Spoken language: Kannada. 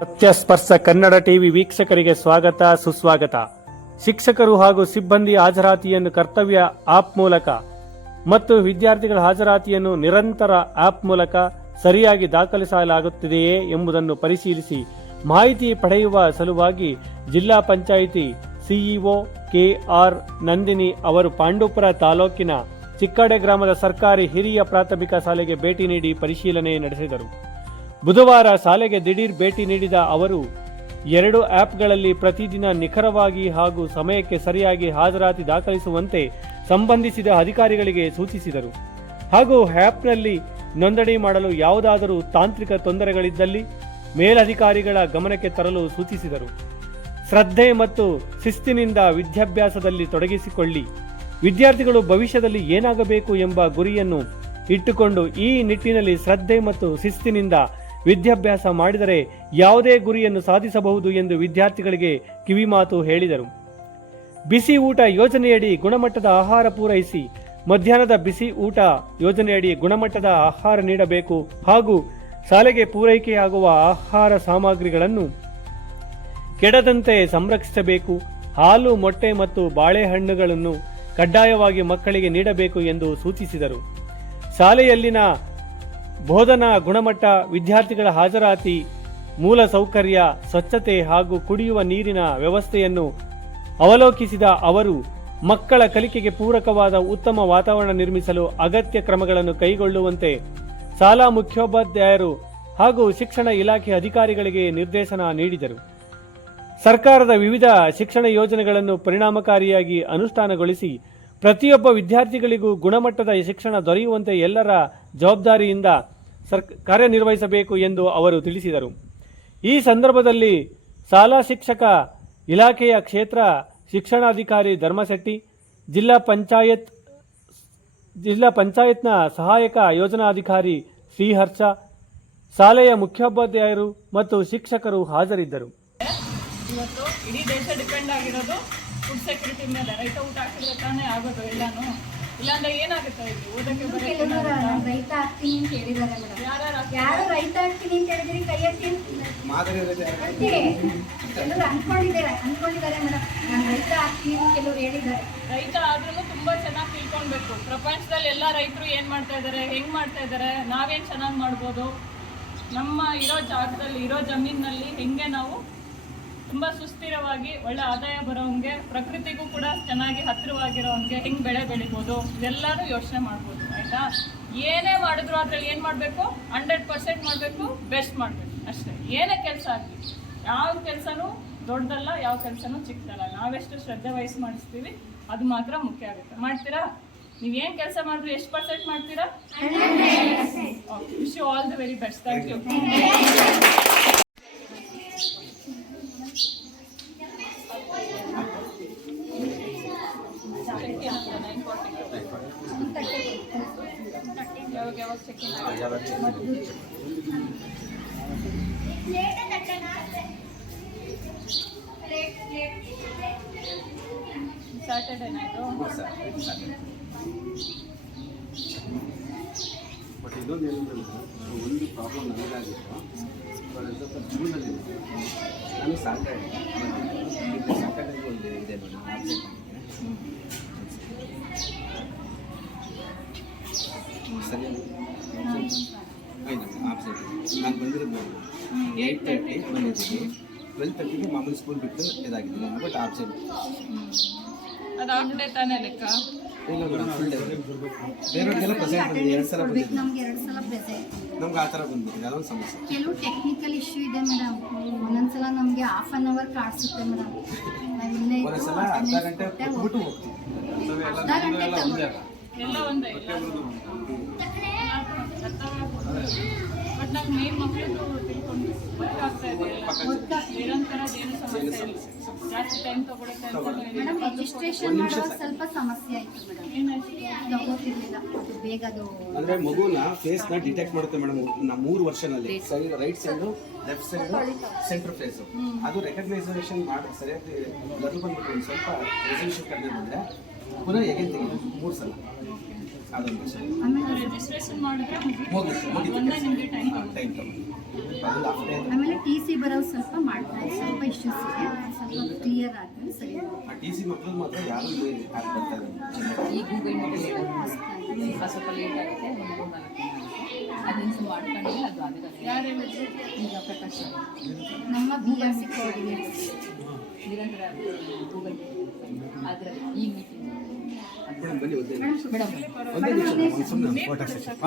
ಸತ್ಯಸ್ಪರ್ಶ ಕನ್ನಡ ಟಿವಿ ವೀಕ್ಷಕರಿಗೆ ಸ್ವಾಗತ ಸುಸ್ವಾಗತ. ಶಿಕ್ಷಕರು ಹಾಗೂ ಸಿಬ್ಬಂದಿ ಹಾಜರಾತಿಯನ್ನು ಕರ್ತವ್ಯ ಆಪ್ ಮೂಲಕ ಮತ್ತು ವಿದ್ಯಾರ್ಥಿಗಳ ಹಾಜರಾತಿಯನ್ನು ನಿರಂತರ ಆಪ್ ಮೂಲಕ ಸರಿಯಾಗಿ ದಾಖಲಿಸಲಾಗುತ್ತಿದೆಯೇ ಎಂಬುದನ್ನು ಪರಿಶೀಲಿಸಿ ಮಾಹಿತಿ ಪಡೆಯುವ ಸಲುವಾಗಿ ಜಿಲ್ಲಾ ಪಂಚಾಯಿತಿ ಸಿಇಒ ಕೆಆರ್ ನಂದಿನಿ ಅವರು ಪಾಂಡವಪುರ ತಾಲೂಕಿನ ಚಿಕ್ಕಾಡೆ ಗ್ರಾಮದ ಸರ್ಕಾರಿ ಹಿರಿಯ ಪ್ರಾಥಮಿಕ ಶಾಲೆಗೆ ಭೇಟಿ ನೀಡಿ ಪರಿಶೀಲನೆ ನಡೆಸಿದರು. ಬುಧವಾರ ಶಾಲೆಗೆ ದಿಢೀರ್ ಭೇಟಿ ನೀಡಿದ ಅವರು 2 ಆ್ಯಪ್ಗಳಲ್ಲಿ ಪ್ರತಿದಿನ ನಿಖರವಾಗಿ ಹಾಗೂ ಸಮಯಕ್ಕೆ ಸರಿಯಾಗಿ ಹಾಜರಾತಿ ದಾಖಲಿಸುವಂತೆ ಸಂಬಂಧಿಸಿದ ಅಧಿಕಾರಿಗಳಿಗೆ ಸೂಚಿಸಿದರು. ಹಾಗೂ ಆ್ಯಪ್ನಲ್ಲಿ ನೋಂದಣಿ ಮಾಡಲು ಯಾವುದಾದರೂ ತಾಂತ್ರಿಕ ತೊಂದರೆಗಳಿದ್ದಲ್ಲಿ ಮೇಲಧಿಕಾರಿಗಳ ಗಮನಕ್ಕೆ ತರಲು ಸೂಚಿಸಿದರು. ಶ್ರದ್ಧೆ ಮತ್ತು ಶಿಸ್ತಿನಿಂದ ವಿದ್ಯಾಭ್ಯಾಸದಲ್ಲಿ ತೊಡಗಿಸಿಕೊಳ್ಳಿ. ವಿದ್ಯಾರ್ಥಿಗಳು ಭವಿಷ್ಯದಲ್ಲಿ ಏನಾಗಬೇಕು ಎಂಬ ಗುರಿಯನ್ನು ಇಟ್ಟುಕೊಂಡು ಈ ನಿಟ್ಟಿನಲ್ಲಿ ಶ್ರದ್ಧೆ ಮತ್ತು ಶಿಸ್ತಿನಿಂದ ವಿದ್ಯಾಭ್ಯಾಸ ಮಾಡಿದರೆ ಯಾವುದೇ ಗುರಿಯನ್ನು ಸಾಧಿಸಬಹುದು ಎಂದು ವಿದ್ಯಾರ್ಥಿಗಳಿಗೆ ಕಿವಿಮಾತು ಹೇಳಿದರು. ಬಿಸಿ ಊಟ ಯೋಜನೆಯಡಿ ಗುಣಮಟ್ಟದ ಆಹಾರ ಪೂರೈಸಿ. ಮಧ್ಯಾಹ್ನದ ಬಿಸಿ ಊಟ ಯೋಜನೆಯಡಿ ಗುಣಮಟ್ಟದ ಆಹಾರ ನೀಡಬೇಕು ಹಾಗೂ ಶಾಲೆಗೆ ಪೂರೈಕೆಯಾಗುವ ಆಹಾರ ಸಾಮಗ್ರಿಗಳನ್ನು ಕೆಡದಂತೆ ಸಂರಕ್ಷಿಸಬೇಕು. ಹಾಲು, ಮೊಟ್ಟೆ ಮತ್ತು ಬಾಳೆಹಣ್ಣುಗಳನ್ನು ಕಡ್ಡಾಯವಾಗಿ ಮಕ್ಕಳಿಗೆ ನೀಡಬೇಕು ಎಂದು ಸೂಚಿಸಿದರು. ಶಾಲೆಯಲ್ಲಿನ ಬೋಧನಾ ಗುಣಮಟ್ಟ, ವಿದ್ಯಾರ್ಥಿಗಳ ಹಾಜರಾತಿ, ಮೂಲ ಸೌಕರ್ಯ, ಸ್ವಚ್ಛತೆ ಹಾಗೂ ಕುಡಿಯುವ ನೀರಿನ ವ್ಯವಸ್ಥೆಯನ್ನು ಅವಲೋಕಿಸಿದ ಅವರು ಮಕ್ಕಳ ಕಲಿಕೆಗೆ ಪೂರಕವಾದ ಉತ್ತಮ ವಾತಾವರಣ ನಿರ್ಮಿಸಲು ಅಗತ್ಯ ಕ್ರಮಗಳನ್ನು ಕೈಗೊಳ್ಳುವಂತೆ ಶಾಲಾ ಮುಖ್ಯೋಪಾಧ್ಯಾಯರು ಹಾಗೂ ಶಿಕ್ಷಣ ಇಲಾಖೆ ಅಧಿಕಾರಿಗಳಿಗೆ ನಿರ್ದೇಶನ ನೀಡಿದರು. ಸರ್ಕಾರದ ವಿವಿಧ ಶಿಕ್ಷಣ ಯೋಜನೆಗಳನ್ನು ಪರಿಣಾಮಕಾರಿಯಾಗಿ ಅನುಷ್ಠಾನಗೊಳಿಸಿ ಪ್ರತಿಯೊಬ್ಬ ವಿದ್ಯಾರ್ಥಿಗಳಿಗೂ ಗುಣಮಟ್ಟದ ಶಿಕ್ಷಣ ದೊರೆಯುವಂತೆ ಎಲ್ಲರ ಜವಾಬ್ದಾರಿಯಿಂದ ಕಾರ್ಯನಿರ್ವಹಿಸಬೇಕು ಎಂದು ಅವರು ತಿಳಿಸಿದರು. ಈ ಸಂದರ್ಭದಲ್ಲಿ ಶಾಲಾ ಶಿಕ್ಷಕ ಇಲಾಖೆಯ ಕ್ಷೇತ್ರ ಶಿಕ್ಷಣಾಧಿಕಾರಿ ಧರ್ಮಶೆಟ್ಟಿ, ಜಿಲ್ಲಾ ಪಂಚಾಯತ್ನ ಸಹಾಯಕ ಯೋಜನಾಧಿಕಾರಿ ಶ್ರೀಹರ್ಷ, ಶಾಲೆಯ ಮುಖ್ಯೋಪಾಧ್ಯಾಯರು ಮತ್ತು ಶಿಕ್ಷಕರು ಹಾಜರಿದ್ದರು. ಇವತ್ತು ಇಡೀ ದೇಶ ಡಿಪೆಂಡ್ ಆಗಿರೋದು ಫುಡ್ ಸೆಕ್ಯೂರಿಟಿ ಮೇಲೆ. ರೈತ ಊಟ ಹಾಕಿದ್ರೆ ತಾನೇ ಆಗೋದು ಎಲ್ಲಾನು. ಇಲ್ಲಾಂದ್ರೆ ಏನಾಗುತ್ತೆ? ಇಲ್ಲಿ ಓದಕ್ಕೆ ರೈತ ಆಗ್ತೀನಿ ಅಂತ ಹೇಳಿದ್ದಾರೆ ಮೇಡಮ್. ಯಾರು ರೈತ ಆಗ್ತೀನಿ ಅಂತ ಹೇಳಿದ್ರಿ ಕೈ ಎತ್ತಿ ಕೆಲವರು ಅನ್ಕೊಂಡಿದ್ದಾರೆ ಮೇಡಮ್. ನಾನು ರೈತ ಆಗ್ತೀನಿ ಅಂತ ಕೆಲವರು ಹೇಳಿದ್ದಾರೆ. ರೈತ ಆದ್ರೂ ತುಂಬಾ ಚೆನ್ನಾಗಿ ತಿಳ್ಕೊಳ್ಬೇಕು. ಪ್ರಪಂಚದಲ್ಲಿ ಎಲ್ಲ ರೈತರು ಏನ್ ಮಾಡ್ತಾ ಇದ್ದಾರೆ, ಹೆಂಗ್ ಮಾಡ್ತಾ ಇದ್ದಾರೆ, ನಾವೇನ್ ಚೆನ್ನಾಗಿ ಮಾಡ್ಬೋದು, ನಮ್ಮ ಇರೋ ಜಾಗದಲ್ಲಿ ಇರೋ ಜಮೀನಲ್ಲಿ ಹೆಂಗೆ ನಾವು ತುಂಬ ಸುಸ್ಥಿರವಾಗಿ ಒಳ್ಳೆ ಆದಾಯ ಬರೋಂಗೆ, ಪ್ರಕೃತಿಗೂ ಕೂಡ ಚೆನ್ನಾಗಿ ಹತ್ತಿರವಾಗಿರೋಂಗೆ ಹೆಂಗೆ ಬೆಳೆ ಬೆಳಿಬೋದು ಇದೆಲ್ಲರೂ ಯೋಚನೆ ಮಾಡ್ಬೋದು. ಆಯಿತಾ? ಏನೇ ಮಾಡಿದ್ರು ಅದರಲ್ಲಿ ಏನು ಮಾಡಬೇಕು? 100% ಮಾಡಬೇಕು, ಬೆಸ್ಟ್ ಮಾಡಬೇಕು ಅಷ್ಟೇ. ಏನೇ ಕೆಲಸ ಆಗಲಿ, ಯಾವ ಕೆಲಸನೂ ದೊಡ್ಡದಲ್ಲ, ಯಾವ ಕೆಲಸನೂ ಚಿಕ್ಕದಲ್ಲ. ನಾವೆಷ್ಟು ಶ್ರದ್ಧೆ ವಹಿಸಿ ಮಾಡಿಸ್ತೀವಿ ಅದು ಮಾತ್ರ ಮುಖ್ಯ ಆಗುತ್ತೆ. ಮಾಡ್ತೀರಾ? ನೀವೇನು ಕೆಲಸ ಮಾಡಿದ್ರು ಎಷ್ಟು % ಮಾಡ್ತೀರಾ? Okay, wish you all the very best. Thank you. ಯಾವಾಗ ಚೆಕಿಂಗ್ ಸ್ಯಾಟರ್ಡೇ ನೈಟು. ಬಟ್ ಇನ್ನೊಂದು ಏನಂದ್ರೆ ಒಂದು ಪ್ರಾಬ್ಲಮ್ ನನಗಾಗಿತ್ತು. ಸ್ವಲ್ಪ ಜೂನಲ್ಲಿ ನಾನು ಸ್ಯಾಟರ್ಡೇ ಒಂದು ಇದೆ ಮೇಡಮ್. ಸರಿ, ಆಬ್ಸೆಂಟ್ ನಾನು ಬಂದಿರೋದು 8:30 ಬಂದಿದ್ದೀನಿ. 12:30ಗೆ ಮಾಮೂಲಿ ಸ್ಕೂಲ್ ಬಿಟ್ಟು ಇದಾಗಿದ್ದೀನಿ. ಬಟ್ ಆಬ್ಸೆಂಟ್ ಅದು ಹಾಫ್ ಡೇ ತಾನೇ ಲೆಕ್ಕ? ಇಲ್ಲ ಮೇಡಮ್, ಫುಲ್ ಡೇ. ಬೇರೆಯವ್ರಿಗೆಲ್ಲ ಪ್ರೆಸೆಂಟ್ ಬಂದಿದೆ. 2 ಸಲ ಬಂದಿದೆ. ನಮ್ಗೆ 2 ಸಲ ಪ್ರೆಸೆಂಟ್. ನಮ್ಗೆ ಆ ಥರ ಬಂದ್ಬಿಟ್ಟಿದೆ. ಅದೊಂದು ಸಮಸ್ಯೆ. ಕೆಲವು ಟೆಕ್ನಿಕಲ್ ಇಶ್ಯೂ ಇದೆ ಮೇಡಮ್. ಒಂದೊಂದ್ಸಲ ನಮಗೆ ½ ಅನ್ ಅವರ್ ಕಾಣಿಸುತ್ತೆ ಮೇಡಮ್. ಒಂದೊಂದ್ಸಲ ಅರ್ಧ ಗಂಟೆ ಬಿಟ್ಟು ಹೋಗ್ತೀವಿ. ಎಲ್ಲ ಒಂದೇ ಇಲ್ಲ. ಬಟ್ ನಾವು ಮೇನ್ ಮಕ್ಕಳು ತಿಳ್ಕೊಂಡು ಗೊತ್ತಾಗ್ತಾ ಇದೆ. ನಿರಂತರ ಏನು ಸಮಸ್ಯೆ ಇಲ್ಲ. ಜಾಸ್ತಿ ಟೈಮ್ ತಗೊಳುತ್ತೆ ಮೇಡಮ್. ರಿಜಿಸ್ಟ್ರೇಷನ್ ಮಾಡುವಾಗ ಸ್ವಲ್ಪ ಸಮಸ್ಯೆ ಆಯಿತು ಮೇಡಮ್. ತಗೋತಿರ್ಲಿಲ್ಲ ಬೇಗ. ಅದು ಅಂದರೆ ಮಗುನ ಫೇಸ್ನ ಡಿಟೆಕ್ಟ್ ಮಾಡುತ್ತೆ ಮೇಡಮ್. 3 ವರ್ಷನಲ್ಲಿ right side, left side, centre face ಅದು ರೆಕಗ್ನೈಸೇಷನ್ ಮಾಡಿ ಸರಿಯಾಗಿ ಅದು ಬಂದ್ಬಿಟ್ಟು ಒಂದು ಸ್ವಲ್ಪ ರೆಸಲ್ಯೂಷನ್ ಕಡಿಮೆ ಬಂದರೆ ಪುನಃ ಹೇಗೆ ತೆಗೆದು 3 ಸಲ ಅದೊಂದು ರಿಜಿಸ್ಟ್ರೇಷನ್ ಮಾಡಿದ್ರೆ ಮುಗಿತು. ಒಂದೇ ನಿಮಗೆ ಟೈಮ್ ತಗೊಂಡು ಅದೊಂದು ಹಾಫ್ ಡೇ ಆಮೇಲೆ ಟಿ ಸಿ ಬರೋದು ಸ್ವಲ್ಪ ಮಾಡ್ತಾರೆ, ಸ್ವಲ್ಪ ಇಶ್ಯೂಸ್ ಇದೆ, ಸ್ವಲ್ಪ ಕ್ಲಿಯರ್ ಆದ್ಮೇಲೆ ಸರಿ ಹೋಗುತ್ತೆ. ಆ ಟಿ ಸಿ ಮಕ್ಕಳು ಮಾತ್ರ ಯಾರು ಆಗಿ ಬರ್ತಾರೆ ಈ ಗೂಗಲ್ ಮೀಟಿಂಗ್ ಸ್ವಲ್ಪ ಲೇಟ್ ಆಗುತ್ತೆ, ಒಂದು 3-4 ದಿನ ಆಗುತ್ತೆ. ಅದನ್ನು ಮಾಡ್ಕೊಂಡ್ರೆ ಅದು ಆಗುತ್ತೆ. ಯಾರು ಹೇಳಿದ್ರು? ಈಗ ಪ್ರಕಾಶ್ ನಮ್ಮ BRC ಕೋಆರ್ಡಿನೇಟರ್ ನಿರಂತರ ಗೂಗಲ್ ಆದರೆ ಈ ಮೀಟಿಂಗ್ ಮೇಡಮ್ ಬನ್ನಿ ಒಂದೇ ಮೇಡಮ್ ಒಂದೇ ನಿಮಿಷ ಸುಮ್ಮನೆ ಫೋಟೋ ಸೆಷನ್